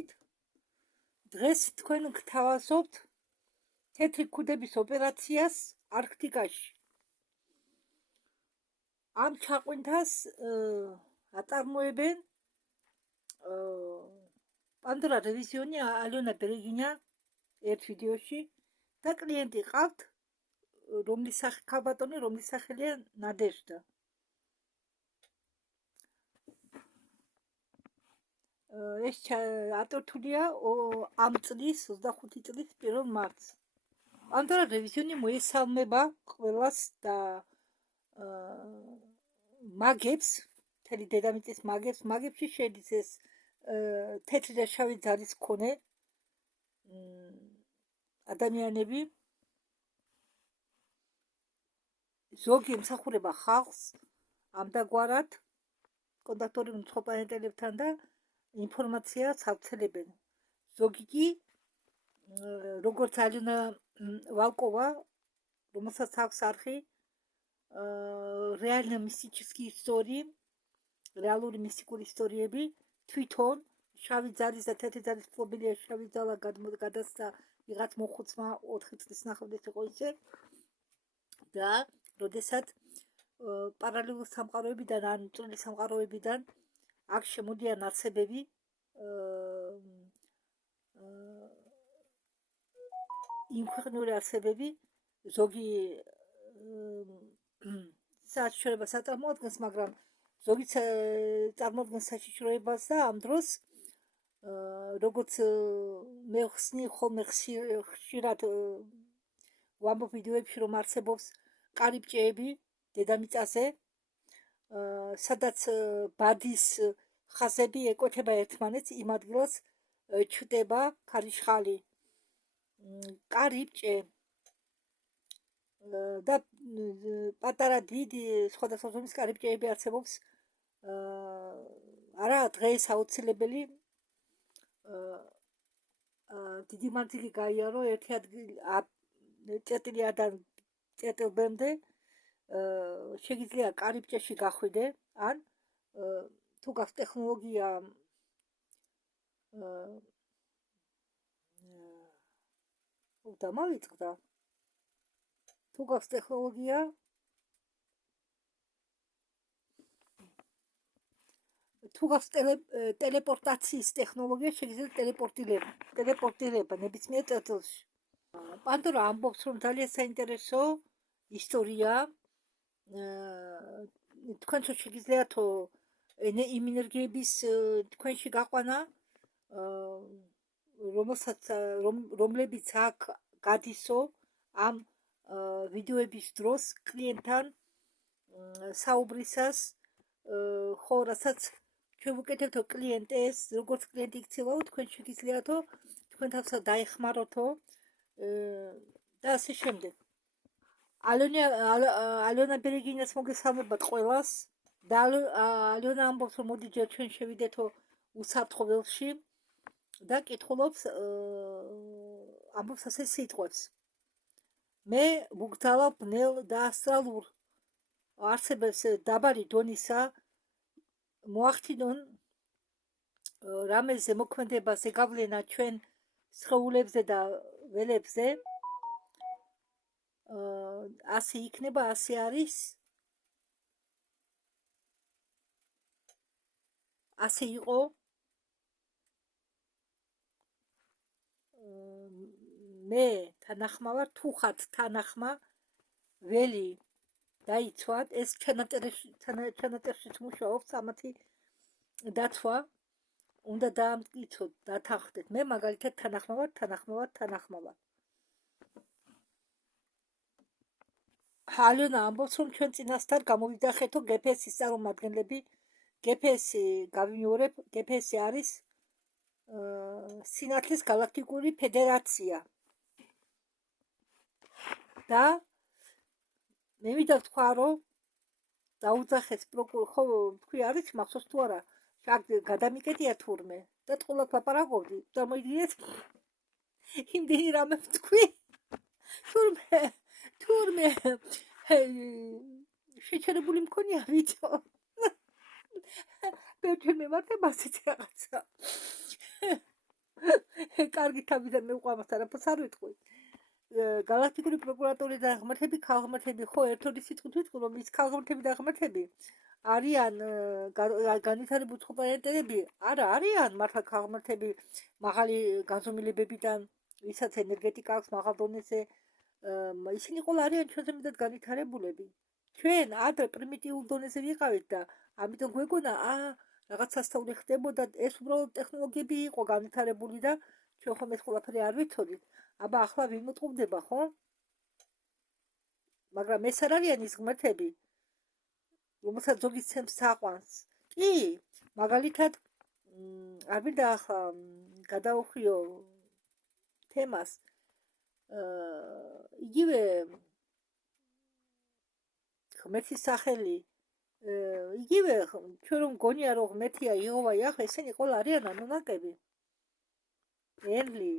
მოგესალმებით. დღეს თქვენ გთავაზობთ თეთრი ქუდების ოპერაციას არქტიკაში. ამ ჩაყვინთას აწარმოებენ პანდორა რევიზიონი ალიონა ბერეგინა ერთ ვიდეოში და კლიენტი ყავთ, რომლის სახელია ნადეჟდა. ეს ატვირთულია ამ წლის 25 წლის 1 მარტს. პანდორა რევიზიონი მოესალმება ყველას და მაგებს, მთელი დედამიწის მაგებში შედის ეს თეთრი და შავი ძალის მქონე ადამიანები. ზოგი ემსახურება ხალხს ამდაგვარად კონტაქტური მწყობანებთან და ინფორმაციას ავრცელებენ. ზოგი კი როგორც ალიონა ვალკოვა, რომელსაც აქვს არხი რეალური მისტიკური ისტორიები, თვითონ შავი ძალის და თეთრი ძალის ფლობელია. შავი ძალა გადასცა ვიღაც მოხუცმა 4 წლის ნახევრის იყო ისე და როდესაც პარალელურ სამყაროებიდან ან წვრილი სამყაროებიდან აქ შემოდიან არსებები იმქვეყნიური არსებები, ზოგი საშიშროებას აწარმოადგენს, მაგრამ ზოგი წარმოადგენს საშიშროებას და ამ დროს როგორც მე ხსნი ხოლმე ხშირად ვამბობ ვიდეოებში, რომ არსებობს კარიბჭეები დედამიწაზე, სადაც ბადის ხაზები ეკოთება ერთმანეთს, იმ ადგილას ჩდება ქარიშხალი. კარიბჭე და პატარა დიდი სხვადასხვა ზომის კარიბჭეები არსებობს. არა დღეს აუცილებელი დიდი მანძილი გაიარო ერთი წერტილიდან წერტილბემდე. შეგიძლია კარიბჭეში გახვიდე, ან თუ გაქვს ტექნოლოგია დამავიწყდა, თუ გაქვს ტექნოლოგია თუ გაქვს ტელეპორტაციის ტექნოლოგია, შეგიძლიათ ტელეპორტირება ნებისმიერ წერტილში. პანდორა ამბობს, რომ ძალიან საინტერესო ისტორია. თქვენ შეგიძლიათო იმ ენერგიების თქვენში გაყვანა, რომლებიც აქ გადისო ამ ვიდეოების დროს კლიენტთან საუბრისას, ხო, რასაც ჩვენ ვუკეთებთო კლიენტეს, როგორც კლიენტი იქცევაო, თქვენ შეგიძლიათო თქვენ თავსა დაეხმაროთო და ასე შემდეგ. ალიონა ბერეგინას მოგესალმებათ ყველას და ალიონა ამბობს, რომ მოდი ჯერ ჩვენ შევიდეთო უსაფრთხო ველში და კითხულობს, ამბობს ასე სიტყვებს. მე ვუგზავნებ ბნელ და ასტრალურ არსებებს დაბალი დონისა, მოახდინონ რამე ზემოქმედებას ეგავლენა ჩვენ სხეულებზე და ველებზე. ასე იქნება, ასე არის, ასე იყო. მე თანახმავარ, თუ ხართ თანახმა, ველი დაიცვათ. ეს ჩანაწერშიც მუშაობს, ამათი დაცვა უნდა დაამტკიცოთ, დათანხმდეთ. მე მაგალითად თანახმავარ. ალიონა ამბობს, რომ ჩვენ წინასწარ გამოვიძახეთო GPS-ის წარმომადგენლები. GPS-ი გავიმეორებ, GPS-ი არის სინათლის გალაქტიკური ფედერაცია და მე მინდა ვთქვა, რომ დაუძახეს ხო, თქვი არის მახსოვს თუ არა, გადამიკეტია თურმე და ტყუილად ლაპარაკობდი. წარმოიდგინეთ, იმდენი რამე ვთქვი, თურმე შეჩერებული მქონია ვიდეო. ბევრჯერ მემართა მასეთ რაღაცა. კარგი თავიდან მეუყვა მას არაფერს არ ვიტყვი. გალაქტიკური პროკურატორი და ღმერთები, ქალღმერთები, ხო, ერთოდი სიტყვით ვიტყვი, რომ ის ქალღმერთები და ღმერთები არიან განვითარებული პლანეტები, არა, არიან მართლა ქალღმერთები მაღალი განზომილებებიდან, ვისაც ენერგეტიკა აქვს მაღალ დონეზე, ისინი ყველა არიან ჩვენზე მეტად განვითარებულები. ჩვენ ადრე პრიმიტიულ დონეზე ვიყავით და ამიტომ გვეგონა, რაღაც სასწაული ხდებოდა, ეს უბრალოდ ტექნოლოგიები იყო განვითარებული და ჩვენ ხომ ეს ყველაფერი არ ვიცოდით. აბა ახლა ვინ მოტყუდება, ხო? მაგრამ ეს არ არიან ის ღმერთები, რომელსაც ზოგი ცემს საყვანს. კი, მაგალითად, არ მინდა ახლა გადავუხიო თემას. იგივე ღმერთის სახელი, იგივე ჩვენ რომ გონია რომ ღმერთია იეჰოვა იაჰვე, ესენი ყველა არიან ანუნაკები. ენრი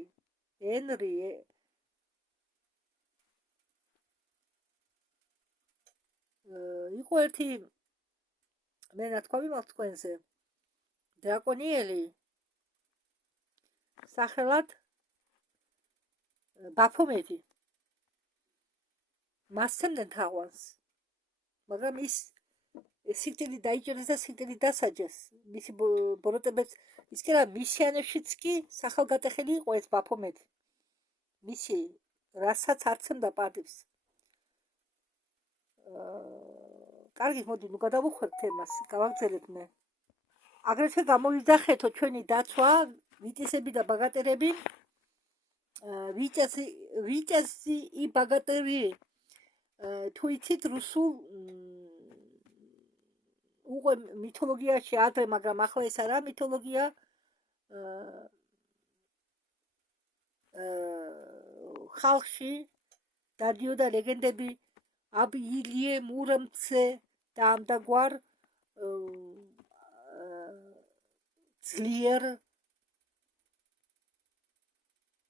იყო ერთი მე ნათქვამი მაქვს თქვენზე დრაკონიელი სახელად ბაფომეტი მას სცემდნენ თაყვანს, მაგრამ ის სიკვდილი დაიჭერეს და სიკვდილი დასაჯეს. მისი ბოროტებაც ის კი რა მისიანებშიც კი სახელგატეხილი იყო ეს ბაფომეტი. მისი რასაც არ ცემდა პატივს. კარგი, მოდი, ნუ გადავუხვევთ თემას, გავაგრძელებ მე. აგრეთვე გამოვიძახეთო ჩვენი დაცვა, ვიტესები და ბაგატერები. ვიტესი и ბაგატერი. თუ იცით რუსულ უკვე მითოლოგიაში ადრე, მაგრამ ახლა ეს არა მითოლოგია. ხალხში დადიოდა ლეგენდები აბ ილიე მურამცე და ამდაგვარ ძლიერ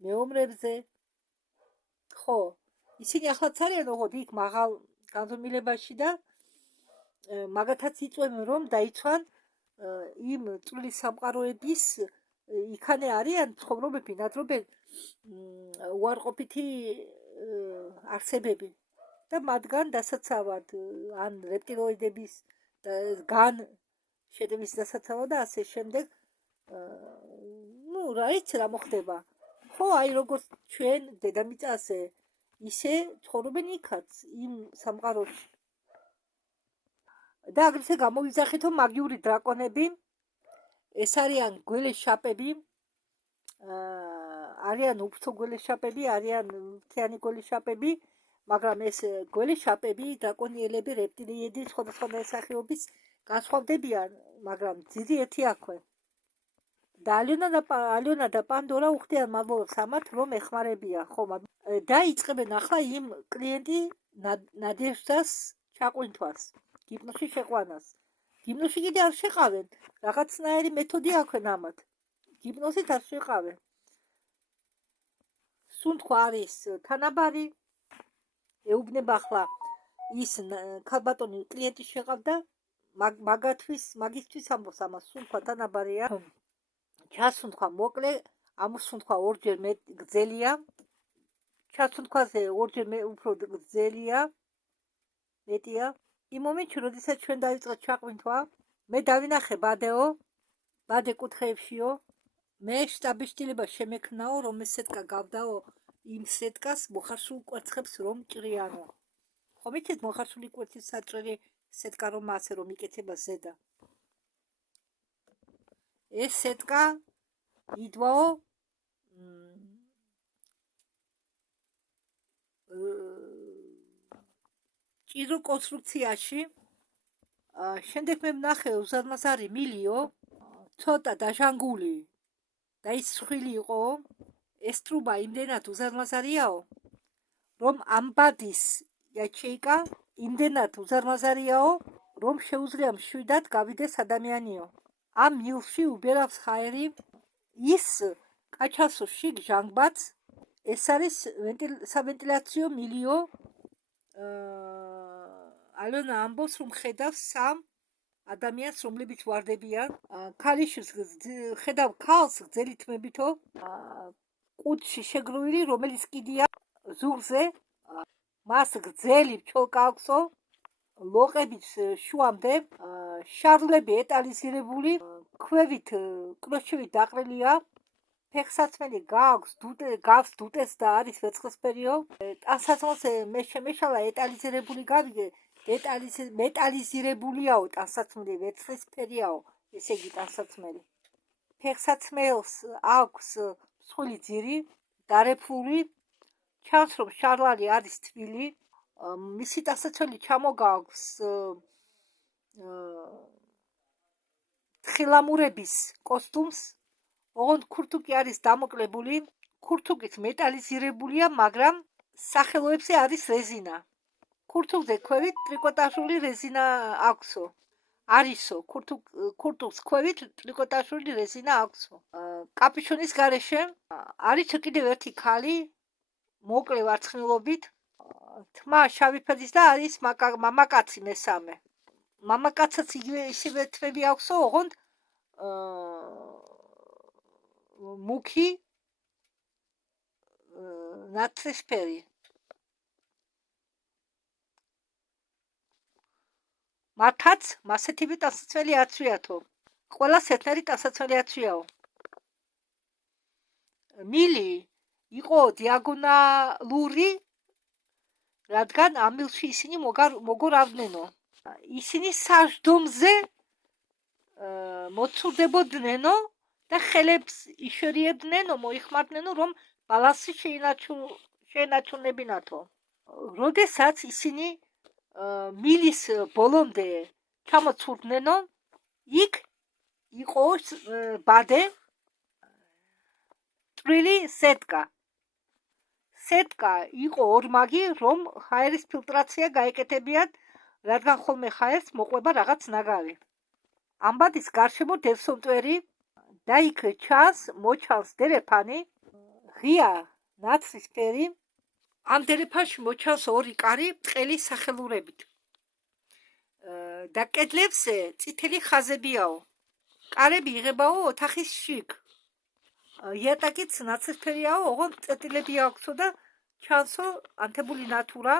მეომრებზე. ხო, ისინი ახლაც არიან ოღონდ იქ მაღალ განზომილებაში და მაგათაც იწვევენ რომ დაიცვან იმ წვრილი სამყაროების იქანე არიან ცხოვრობები, ნადრობენ უარყოფითი არსებები და მათგან დასაცავად ან რეპტილოიდების გან შეტევის დასაცავად და ასე შემდეგ. რა იცი რა მოხდება, ხო, აი როგორც ჩვენ დედამიწაზე ისე ცხოვრობენ იქაც იმ სამყაროში. და აგრეთვე გამოვიძახეთო მაგიური დრაკონები, ეს არიან გველეშაპები, არიან უფრთო გველეშაპები, არიან მთიანი გველეშაპები, მაგრამ ეს გველეშაპები, დრაკონიელები, რეპტილიედი, სხვადასხვა სახეობის განსხვავდებიან, მაგრამ ძირი ერთი აქვე. და ალიონა და პანდორა უხდიან მადლობას ამათ, რომ ეხმარებიან, ხო, და იწყებენ ახლა იმ კლიენტი ნადეჟდას ჩაყვინთვას, გიპნოში შეყვანას. გიპნოში კიდე არ შეყავენ, რაღაცნაირი მეთოდი აქვენ ამათ. გიპნოზით არ შეყავენ. სუნთქვა არის თანაბარი, ეუბნება ახლა ის ქალბატონი კლიენტი შეყავდა, მაგისთვის ამბობს ამას, სუნთქვა თანაბარია. ჩასუნთქვა მოკლე, ამოსუნთქვა ორჯერ გრძელია, ჩასუნთქვაზე ორჯერ უფრო გრძელია, მეტია. იმ მომენტში, როდესაც ჩვენ დავიწყეთ ჩაყვინთვა, მე დავინახე ბადეო, ბადე კუთხეებშიო, მე შტაბიშტილება შემექნაო, რომ ეს სეტკა გავდაო იმ სეტკას მოხარშულ კვერცხებს რომ ჭრიანო. ხომ იცით მოხარშული კვერცხის საჭრელი სეტკა რომ ასე რომ იკეთება ზედა. ეს სეტკა იდვაო ჭირო კონსტრუქციაში. შემდეგ მე ვნახე უზარმაზარი მილიო, ცოტა დაჟანგული და ის სხვილი იყო. ეს ტრუბა იმდენად უზარმაზარიაო, რომ ამ ბადის იაჩეიკა იმდენად უზარმაზარიაო, რომ შეუძლია მშვიდად გავიდეს ადამიანიო. ამ მილში უბერავს ჰაერი, ის კაჩასო შიგ ჟანგბაც, ეს არის სავენტილაციო მილიო. ალონა ამბობს, რომ ხედავს სამ ადამიანს, რომლებიც ვარდებიან. ქალიშვილს ხედავ ქალს გრძელი თმებითო, ყუთში შეგროვილი, რომელიც კიდია ზურგზე, მას გრძელი ფჩოლკა აქვსო, ლოყებით შუამდე, შარლები ეტალიზირებული, ქვევით კროჩებით დაყრილია, ფეხსაცმელი გავს დუტეს და არის ვერცხლისფერიო. ტანსაცმელზე მეშალა ეტალიზირებული გავიგე, მეტალიზირებულიაო ტანსაცმელი, ვერცხლისფერიაო, ესე იგი ტანსაცმელი. ფეხსაცმელს აქვს მსხვილი ძირი, დარეფული, ჩანს რომ შარლალი არის თბილი, მისი ტანსაცმელი ჩამოგაქვს თხილამურების კოსტუმს, ოღონდ ქურთუკი არის დამოკლებული, ქურთუკით მეტალიზირებულია, მაგრამ სახელოებზე არის რეზინა. ქურთუკზე ქვევით ტრიკოტაჟული რეზინა აქვსო. არისო, ქურთუკს ქვევით ტრიკოტაჟული რეზინა აქვსო. კაპიშონის გარეშე არის კიდევ ერთი ქალი, მოკლე ვარცხნილობით, თმა შავი ფერის და არის მამაკაცი მესამე. მამაკაცაც ისევე თმები აქვსო, ოღონდ მუქი ნაცრისფერი. მათაც მასეთივე ტანსაცმელი აცვიათო. ყველას ერთნაირი ტანსაცმელი აცვიაო. მილი იყო დიაგონალური, რადგან ამ მილში ისინი მოგორავდნენო. ისინი საჯდომზე მოცურდებოდნენო და ხელებს იშორიებდნენო, მოიხმარდნენო, რომ ბალანსი შეენარჩუნებინათო. როდესაც ისინი მილის ბოლომდე ჩამოცურდნენო, იქ იყო ბადე, წვრილი სეტკა. სეტკა იყო ორმაგი, რომ ჰაერის ფილტრაცია გაეკეთებიათ, რადგან ხოლმე ჰაერს მოყვება რაღაც ნაგავი. ამ ბადის გარშემო დევსონტვერი და იქ მოჩანს დერეფანი, ღია ნაცრისფერი. ამ დერეფანში მოჩანს ორი კარი ბრტყელი სახელურებით და კედლებზე წითელი ხაზებიაო. კარები იღებაო ოთახის შიგ. იატაკიც ნაცრისფერიაო, ოღონდ წერტილები აქვსო და ჩანსო ანთებული ნატურა.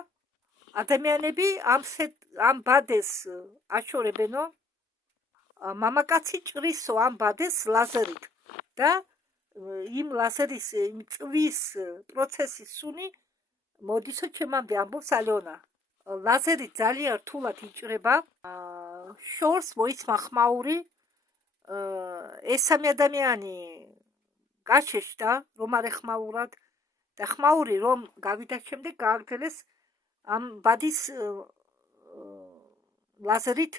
ადამიანები ამ ბადეს აშორებენო. მამაკაცი ჭრისო ამ ბადეს ლაზერით და იმ ლაზერის წვის პროცესის სუნი მოდისო ჩემამდე, ამბობს ალეონა. ლაზერი ძალიან რთულად იჭრება, შორს მოიცვა ხმაური, ეს სამი ადამიანი გაჩეშდა, რომ არ ეხმაურად და ხმაური რომ გავიდა შემდეგ გააგრძელეს ამ ბადის ლაზერით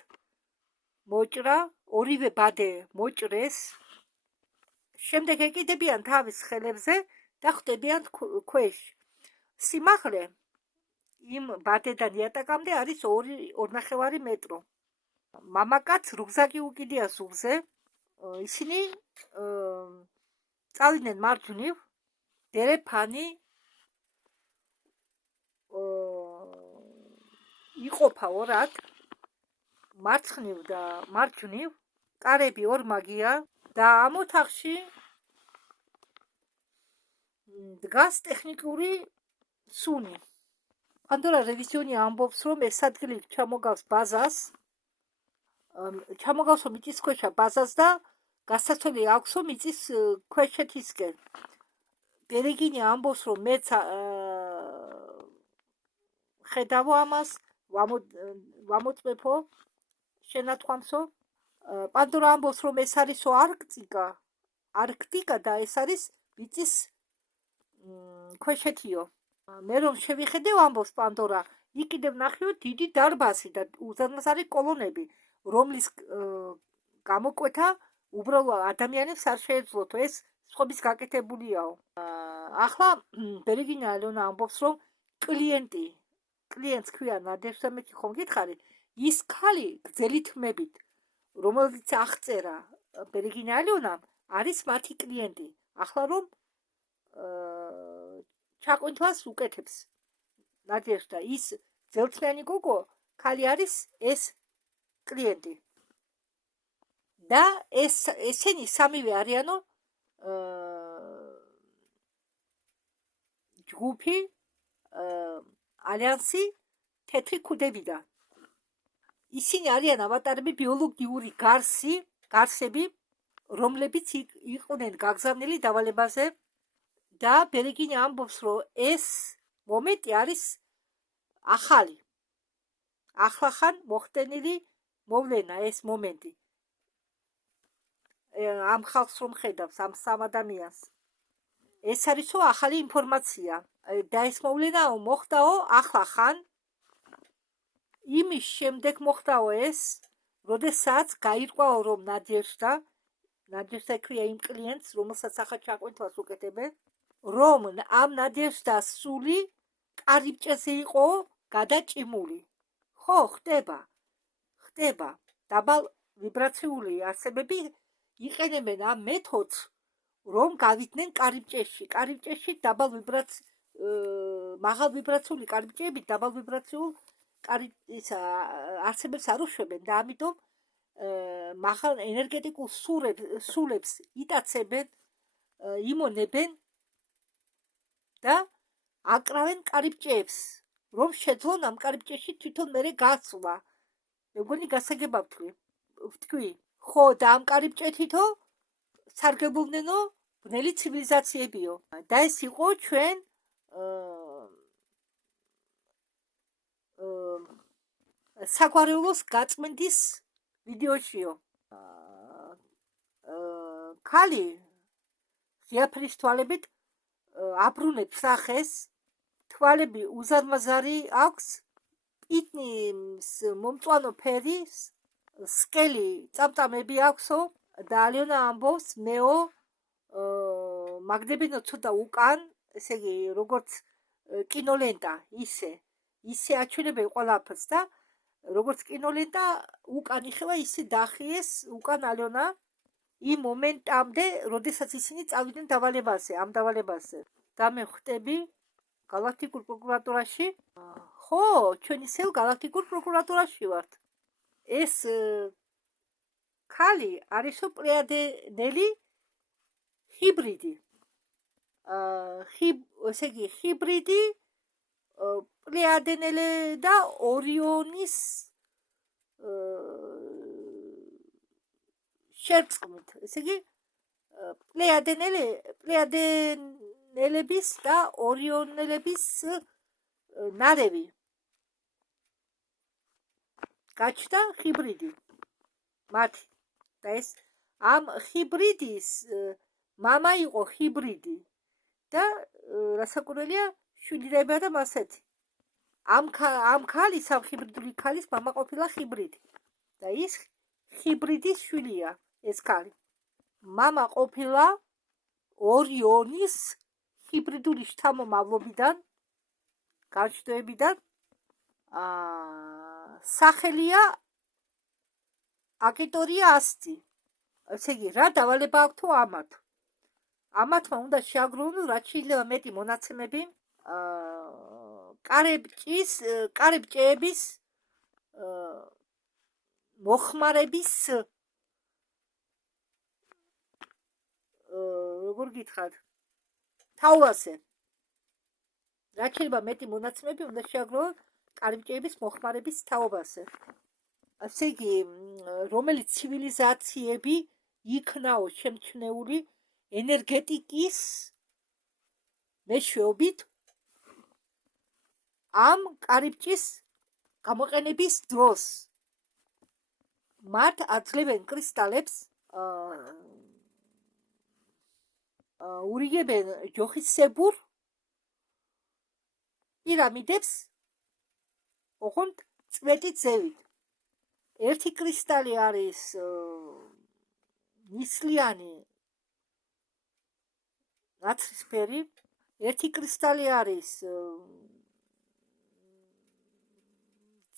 მოჭრა, ორივე ბადე მოჭრეს, შემდეგ ეკიდებიან თავის ხელებზე და ხვდებიან ქვეშ. სიმაღლე იმ ბადედან იატაკამდე არის 2.5 მეტრო. მამაკაც რუგზაკი უკიდია ზურგზე, ისინი წავიდნენ მარჯვნივ, დერეფანი იყოფა ორად, მარცხნივ და მარჯვნივ, კარები ორმაგია და ამ ოთახში დგას ტექნიკური სუნი. პანდორა რევიზიონი ამბობს, რომ ეს ადგილი ჩამოგავს მიწისქვეშა ბაზას და გასასვლელი აქვსო მიწის ქვეშეთისკენ. ბერეგინი ამბობს, რომ მეც ხედავო ამას, ვამოწმებო შენათქვამსო. პანდორა ამბობს, რომ ეს არისო არქტიკა და ეს არის მიწის ქვეშეთიო. მე რომ შევიხედე, ამბობს პანდორა, იქ კიდევ ნახევ დიდი დარბაზი და უზარმაზარი კოლონები, რომლის გამოკვეთა უბრალოდ ადამიანებს არ შეეძლოთო, ეს სხვების გაკეთებულიაო. ახლა ბერეგინა ალეონა ამბობს, რომ კლიენტს ქვია ნადევსამეთი, ხომ გითხარი, ის ქალი გრძელი თმებით, რომელიც აღწერა ბერეგინა ალეონამ, არის მათი კლიენტი. ახლა რომ ჩაყვინთვას უკეთებს ნადეჟდა, ის ძელწმიანი გოგო ქალი არის ეს კლიენტი და ესენი სამივე არიანო ჯგუფი ალიანსი თეთრი ქუდებიდან. ისინი არიან ავატარები ბიოლოგიური გარსები, რომლებიც იყვნენ გაგზავნილი დავალებაზე და ბერეგინი ამბობს, რომ ეს მომენტი არის ახლახან მოხდენილი მოვლენა, ეს მომენტი ამ ხალხს რომ ხედავს, ამ სამ ადამიანს. ეს არისო ახალი ინფორმაცია და ეს მოვლენა მოხდაო ახლახან. იმის შემდეგ მოხდაო ეს, როდესაც გაირკვაო, რომ ნადეჟდა ექვია იმ კლიენტს, რომელსაც ახლა ჩაკვეთვას უკეთებენ, რომ ამ ნადეჟდას სული კარიბჭეზე იყო გადაჭიმული. ხო, ხდება. დაბალ ვიბრაციული არსებები იყენებენ ამ მეთოდს, რომ გავიდნენ კარიბჭეში მაღალ ვიბრაციული კარიბჭეები დაბალ ვიბრაციულ არსებებს არ უშვებენ და ამიტომ მაღალ ენერგეტიკულ სულებს იტაცებენ, იმონებენ და აკრავენ კარიბჭეებს, რომ შეძლონ ამ კარიბჭეში თვითონ მერე გასვლა. მეგონი გასაგებია ვთქვი. ხო, და ამ კარიბჭეთითო სარგებლობდნენო ბნელი ცივილიზაციებიო. და ეს იყო ჩვენ საგვარეულოს გაწმენდის ვიდეოშიო. ქალი ღიაფრის თვალებით აბრუნებს სახეს, თვალები უზარმაზარი აქვს, პიტნის მომწვანო ფერის, სკელი წამწამები აქვსო და ალიონა ამბობს, მეო მაგდებინო ცოტა უკან, ესე იგი როგორც კინოლენტა, ისე აჩვენებენ ყველაფერს და როგორც კინოლენტა უკან იხევა, ისე დახიეს უკან ალიონა იმ მომენტამდე, როდესაც ისინი წავიდნენ ამ დავალებაზე. და მე ხვდები გალაქტიკურ პროკურატურაში. ხო, ჩვენ ისევ გალაქტიკურ პროკურატურაში ვართ. ეს ქალი არისო პლეიადენელი ჰიბრიდი. ესე იგი ჰიბრიდი პლეიადენელი და ორიონის შერწყმით. ესე იგი პლეიადენელების და ორიონელების ნარევი. გაჩნდა ჰიბრიდი მათი და ეს ამ ჰიბრიდის მამა იყო ჰიბრიდი და რასაკვირველია შვილი და მასეთი. ამ ქალის, ამ ჰიბრიდული ქალის მამა ყოფილა ჰიბრიდი და ის ჰიბრიდის შვილია ეს ქალი. მამა ყოფილა ორიონის ჰიბრიდული შთამომავლობიდან, განშტოებიდან. სახელია აკიტორია ასტი. ესე იგი, რა დავალება აქვს ამათ? ამათმა უნდა შეაგროვონ რაც შეიძლება მეტი მონაცემები კარიბჭეების მოხმარების როგორ გითხრათ, თაობაზე. რაც შეიძლება მეტი მონაცემები უნდა შეაგროვონ კარიბჭეების მოხმარების თაობაზე. ასე იგი, რომელიც ცივილიზაციები იქნაო შემჩნეული ენერგეტიკის მეშვეობით ამ კარიბჭის გამოყენების დროს. მათ აძლევენ კრისტალებს, ურიგებენ ჯოხისებურ პირამიდებს, ოღონდ წვეტით ზევით. ერთი კრისტალი არის ნისლიანი ნაცრისფერი, ერთი კრისტალი არის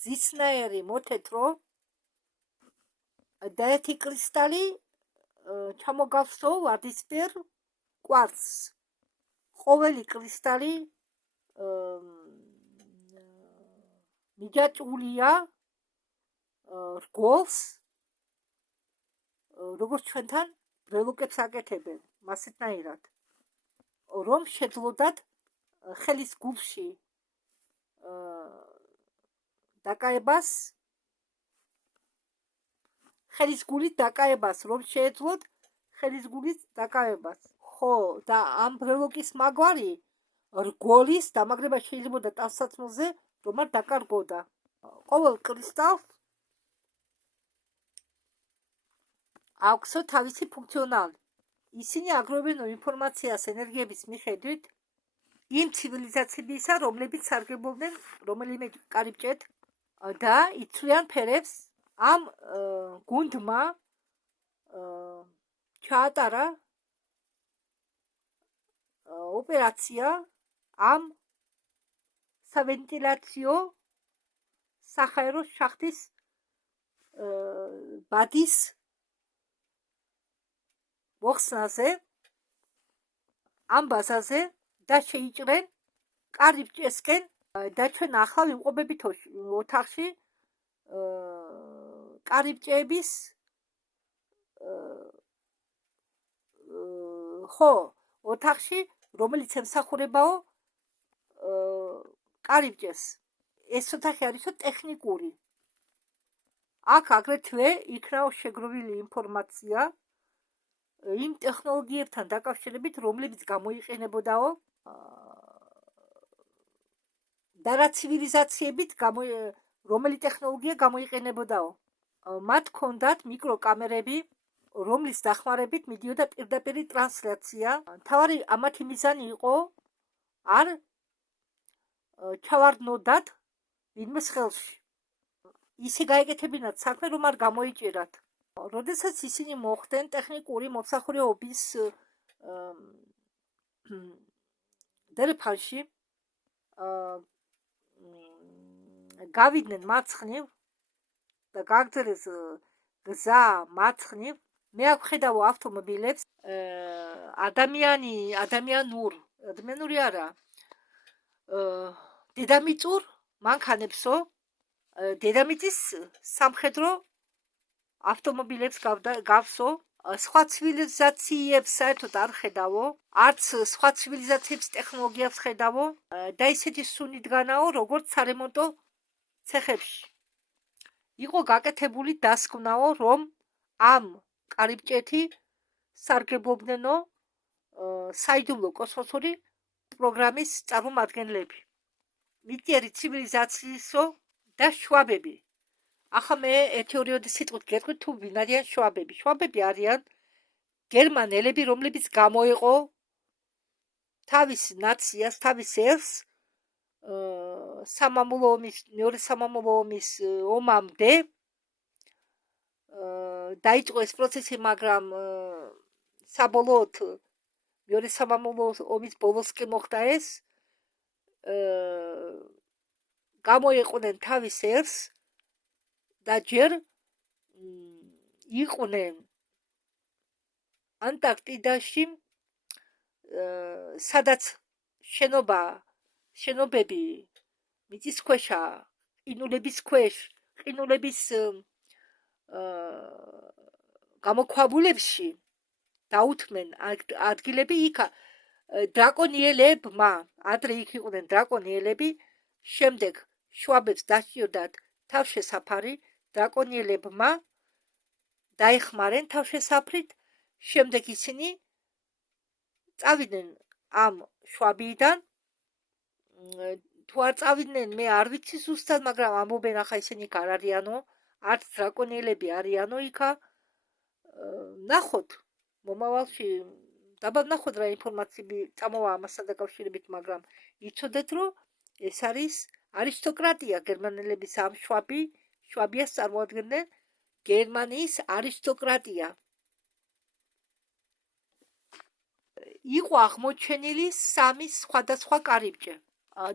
ძისნაირი მოთეთრო და ერთი კრისტალი ჩამოგავსო ვარდისფერ კვარცს. ყოველი კრისტალი მიჯაჭვულია რგოლს, როგორც ჩვენთან ბრელოკებს აკეთებენ, მასეთნაირად, რომ შეძლოდათ ხელის გულში დაკავებას, ხელის გულით დაკავებას, რომ შეეძლოთ ხელის გულით დაკავებას. ხო, და ამ ბრელოკის მაგვარი რგოლის დამაგრება შეიძლებოდა ტანსაცმელზე, რომ არ დაკარგოდა. ყოველ კრისტალს აქვს თავისი ფუნქციონალი. ისინი აგროვებენ ინფორმაციას ენერგიების მიხედვით იმ ცივილიზაციებისა, რომლებიც სარგებლობდნენ რომელიმე კარიბჭედ და იცვლიან ფერებს. ამ გუნდმა ჩაატარა ოპერაცია ამ სავენტილაციო საჰაერო შახტის ბადის მოხსნაზე, ამ ბაზაზე და შეიჭრენ კარიბჭესკენ და ჩვენ ახლა ვიმყოფებით ოთახში კარიბჭეების ხო, ოთახში, რომელიც ემსახურებაო კარიბჭეს. ეს ოთახი არისო ტექნიკური. აქ აგრეთვე იქნაო შეგროვილი ინფორმაცია იმ ტექნოლოგიებთან დაკავშირებით, რომლებიც გამოიყენებოდაო და რა ცივილიზაციებით რომელი ტექნოლოგია გამოიყენებოდაო. მათ ჰქონდათ მიკროკამერები, რომლის დახმარებით მიდიოდა პირდაპირი ტრანსლაცია. მთავარი ამათი მიზანი იყო არ ჩავარდნოდათ ვინმეს ხელში. ისე გაეკეთებინათ საქმე, რომ არ გამოიჭერათ. როდესაც ისინი მოხდნენ ტექნიკური მომსახურეობის დერეფანში, გავიდნენ მარცხნივ და გაგრძელეს გზა მარცხნივ, მე აქ ვხედავ ავტომობილებს, ადამიანური არა, დედამიწურ მანქანებსო, დედამიწის სამხედრო ავტომობილებს გავსო, სხვა ცივილიზაციებს საერთოდ არ ხედავო, არც სხვა ცივილიზაციების ტექნოლოგიებს ხედავო და ისეთი სუნი დგანაო, როგორც სარემონტო ცეხებში. იყო გაკეთებული დასკვნაო, რომ ამ კარიბჭეთი სარგებლობდნენო საიდუმლო კოსმოსური პროგრამის წარმომადგენლები. მიტიერი ცივილიზაციისო და შვაბები. ახლა მე თეორიოდი სიტყვით გეტყვით თუ ვინ არიან შვაბები. შვაბები არიან გერმანელები, რომლებიც გამოეყო თავის ნაციას, თავის ერს მეორე სამამულო ომის ომამდე დაიწყო ეს პროცესი, მაგრამ საბოლოოდ მეორე სამამულო ომის ბოლოსკენ მოხდა ეს. გამოეყვნენ თავის ერს და ჯერ იყვნენ ანტარქტიდაში, სადაც შენობები მიწისქვეშა, ყინულების ქვეშ, ყინულების გამოქვაბულებში დაუთმენ ადგილები. იქ დრაკონიელებმა, ადრე იქ იყვნენ დრაკონიელები, შემდეგ შვაბებს დასჭირდათ თავშესაფარი, დრაკონიელებმა დაეხმარენ თავშესაფრით, შემდეგ ისინი წავიდნენ ამ შვაბიდან, თუ არ წავიდნენ მე არ ვიცი ზუსტად, მაგრამ ამბობენ ახლა ისინი არ არიანო, არც დრაკონიელები არიანო იქა. ნახოთ მომავალში, დაბალ ნახოთ რა ინფორმაციები წამოვა ამასთან დაკავშირებით, მაგრამ იცოდეთ, რომ ეს არის არისტოკრატია გერმანელების ამ შვაბიას წარმოადგენდნენ გერმანიის არისტოკრატია. იყო აღმოჩენილი 3 სხვადასხვა კარიბჭე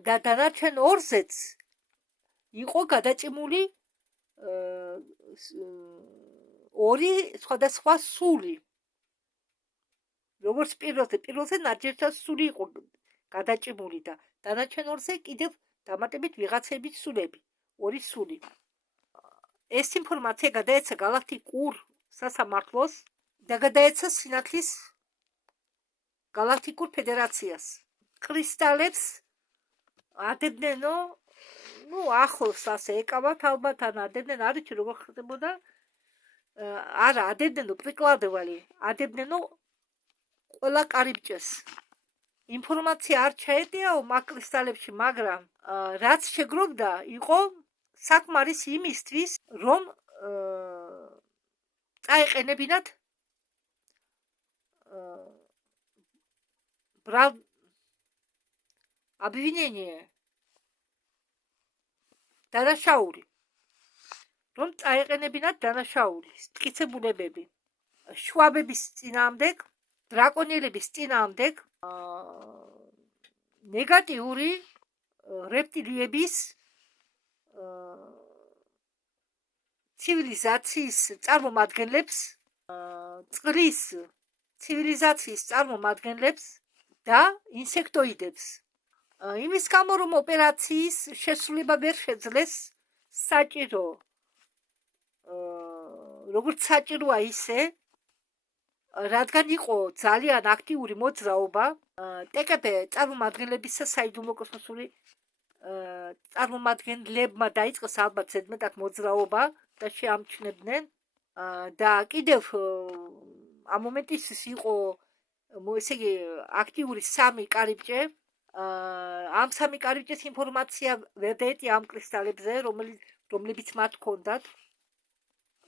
და დანარჩენ 2-ზეც იყო გადაჭიმული 2 სხვადასხვა სული. როგორც პირველზე ნაჯერთან სული იყო გადაჭიმული და დანარჩენ 2-ზე კიდევ დამატებით ვიღაცების სულები, 2 სული. ეს ინფორმაცია გადაეცა გალაქტიკურ სასამართლოს და გადაეცა სინათლის გალაქტიკურ ფედერაციას. კრისტალებს ადებდნენო, ну, ახლოს ასე ეკავათ ალბათ, ან ადებდნენ, არ ვიცი როგორ ხდებოდა. არა, ადებდნენო პრიკლადოვალი, ადებდნენო ყველა კარიბჭეს. ინფორმაცია არ ჩაეტიაო მაგ კრისტალებში, მაგრამ რაც შეგროვდა, იყო საკმარის იმისთვის, რომ წაეყენებინათ обвинение დანაშაული, რომ წაეყენებინათ დანაშაული, მტკიცებულებები, შვაბების წინააღმდეგ, დრაკონიელების წინააღმდეგ, ნეგატიური რეპტილიების ცივილიზაციის წარმომადგენლებს, წყლის ცივილიზაციის წარმომადგენლებს და ინსექტოიდებს. იმის გამო, რომ ოპერაციის შესრულება ვერ შეძლეს საჭირო, როგორც საჭიროა ისე, რადგან იყო ძალიან აქტიური მოძრაობა ტკპ წარმომადგენლებისა, საიდუმლო კოსმოსური წარმომადგენლებმა დაიწყეს ალბათ ზედმეტად მოძრაობა და შეამჩნევდნენ და კიდევ ამ მომენტისთვის იყო ესე იგი აქტიური 3 კარიბჭე. ამ 3 კარიბჭეს ინფორმაცია ვერ დაეტია ამ კრისტალებზე, რომლებიც მათ ჰქონდათ,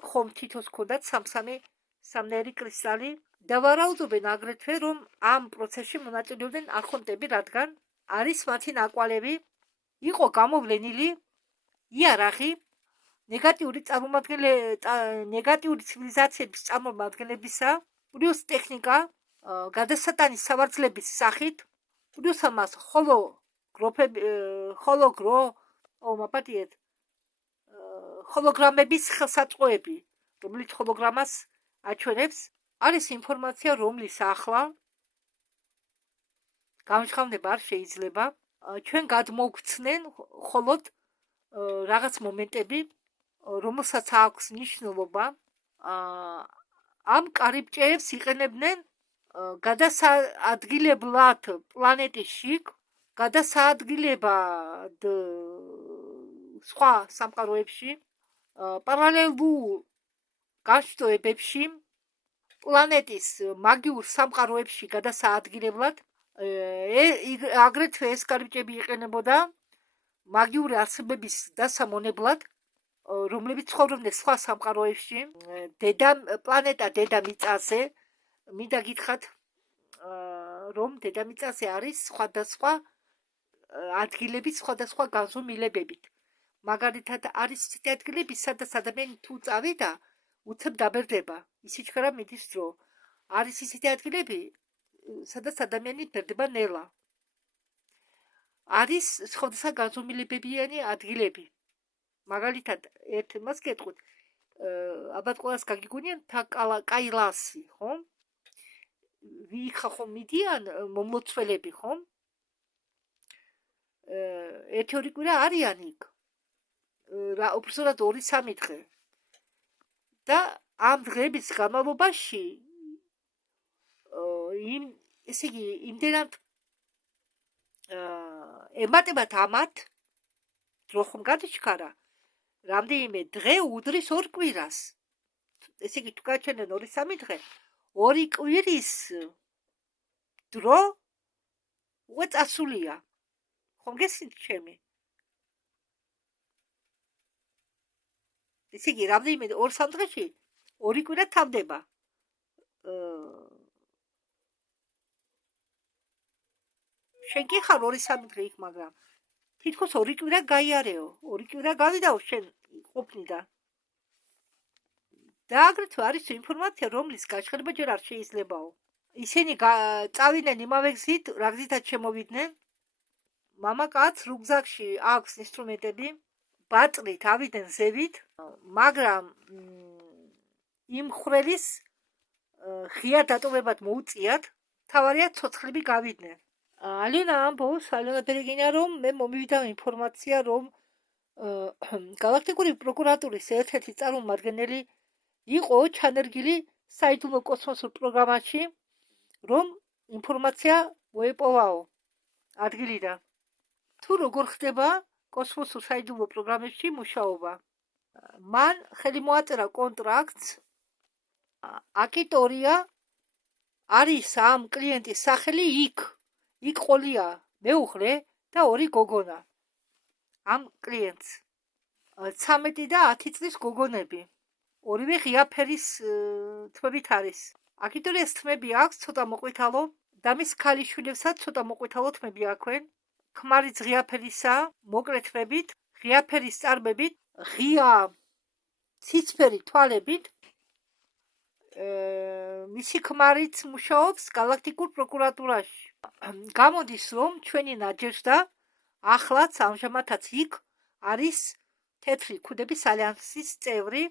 ხომ თითოს ჰქონდათ 3-3 კრისტალი და ვარაუდობენ აგრეთვე, რომ ამ პროცესში მონაწილეობდნენ არხონტები, რადგან არის მათი ნაკვალევი, იყო გამოვლენილი იარაღი ნეგატიური ცივილიზაციების წარმომადგენლებისა, პლუს ტექნიკა გადასატანის სავარძლების სახით, პლუს ამას ჰოლოგრამების ხელსაწყოები, რომელიც ჰოლოგრამას აჩვენებს. არის ინფორმაცია, რომლის ახლა გამჟღავნება არ შეიძლება. ჩვენ გადმოგცნენ მხოლოდ რაღაც მომენტები, რომელსაც აქვს მნიშვნელობა. ამ კარიბჭეებს იყენებდნენ გადასაადგილებლად პლანეტის შიგ, გადასაადგილებად სხვა სამყაროებში, პარალელურ განშტოებებში, პლანეტის მაგიურ სამყაროებში გადასაადგილებლად. აგრეთვე ეს კარიბჭები იყენებოდა მაგიური არსებების დასამონებლად, რომლებიც ცხოვრობდნენ სხვა სამყაროებში, პლანეტა დედამიწაზე. მინდა გითხრათ, რომ დედამიწაზე არის სხვადასხვა ადგილების სხვადასხვა განზომილებებით. მაგალითად, არის ისეთი ადგილები, სადაც ადამიანი თუ წავიდა, უცებ დაბერდება, ისიჩქარა მიდის დრო. არის ისეთი ადგილები, სადაც ადამიანი ბერდება ნელა. არის სხვადასხვა განზომილებებიანი ადგილები. მაგალითად, ერთ მას გეტყვით, ალბათ ყველას გაგიგონია კაილასი, ხო? ვიქა ხომ მიდიან მომლოცველები, ხო? ერთი-ორი კვირა არიან იქ. უბრალოდ 2-3 დღე. და ამ დღეების განმავლობაში ესე იგი, იმდენად ემატებათ ამათ, დრო ხომ გადიჩქარა, რამდენიმე დღე უდრის 2 კვირას. ესე იგი, თუ გაჩვენენ 2-3 დღე, 2 კვირის დრო უკვე წასულია. ხომ გესმით ჩემი? ესე იგი, რამდენიმე 2-3 დღეში 2 კვირა თავდება. შენ კი ხარ 2-3 დღე იქ, მაგრამ თითქოს 2 კვირა გაიარეო, 2 კვირა გავიდაო შენ ყოფნიდან. და აგრეთვე არის ინფორმაცია, რომლის გაჩხერება ჯერ არ შეიძლებაო. ისინი წავიდნენ იმავე გზით, რა გზითაც შემოვიდნენ. მამაკაც რუგზაკში აქვს ინსტრუმენტები, ბატლით ავიდნენ ზევით, მაგრამ იმ ხვრელის ღია დატოვებად მოუწიათ, თავარია ცოცხლები გავიდნენ. ალენა ამბობს, ალენა ბერეგინა, რომ მე მომივიდა ინფორმაცია, რომ galaktikuri prokuraturis ერთ-ერთი წარმომადგენელი იყო ჩანერგილი საიდუმლო კოსმოსურ პროგრამაში, რომ ინფორმაცია მოეპოვაო. ადგილიდან. თუ როგორ ხდება კოსმოსურ საიდუმლო პროგრამებში მუშაობა. მან ხელი მოაწერა კონტრაქტს. აკიტორია არის ამ კლიენტის სახელი იქ ყოლია მეუღლე და 2 გოგონა. ამ კლიენტს 13 და 10 წლის გოგონები. ორივე ღია ფერის თმებით არის. აკიტორიას თმები აქვს ცოტა მოყვითალო და მის ქალიშვილებსაც ცოტა მოყვითალო თმები აქვენ. ქმარი ღია ფერისაა, მოკლე თმებით, ღია ფერის წარბებით, ღია ციცფერი თვალებით. მისი ქმარიც მუშაობს გალაქტიკურ პროკურატურაში. გამოდის რომ ჩვენი ნაჯეშდა ახლაც ამჟამადაც იქ არის თეთრი ქუდების ალიანსის წევრი